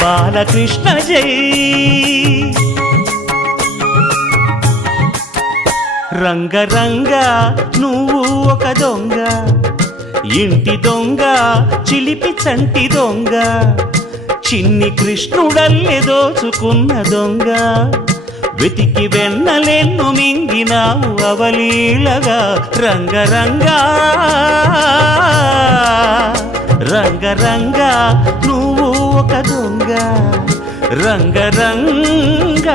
బాలకృష్ణ జై. రంగరంగ నువ్వు ఒక దొంగ, ఇంటి దొంగ చిలిపి చంటి దొంగ, చిన్ని కృష్ణుడల్లే దోచుకున్న దొంగ, వెతికి వెన్నలెన్ను మింగినావు అవలీలగా. రంగరంగ రంగరంగ నువ్వు ఒక దొంగ, రంగరంగ.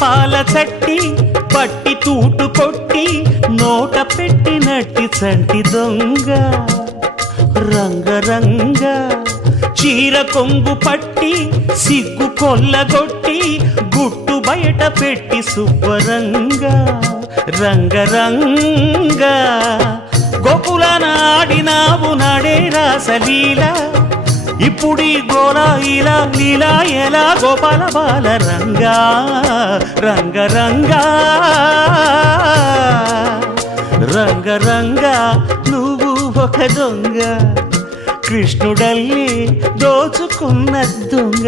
పాల చట్టి పట్టి తూటు కొట్టి నోట పెట్టినట్టి చంటి దొంగ. రంగరంగ చీర కొంగు పట్టి సిగ్గు కొల్లగొట్టి గుట్టు బయట పెట్టి శుభ్రంగ. రంగరంగ గోకుల నాడినావు నాడే రాసలీల, ఇప్పుడీ గోలా ఇలా లీలా ఎలా గోపాల బాల రంగా. రంగరంగ రంగరంగ నువ్వు ఒక దొంగ, కృష్ణుడల్లి దోచుకున్న దొంగ.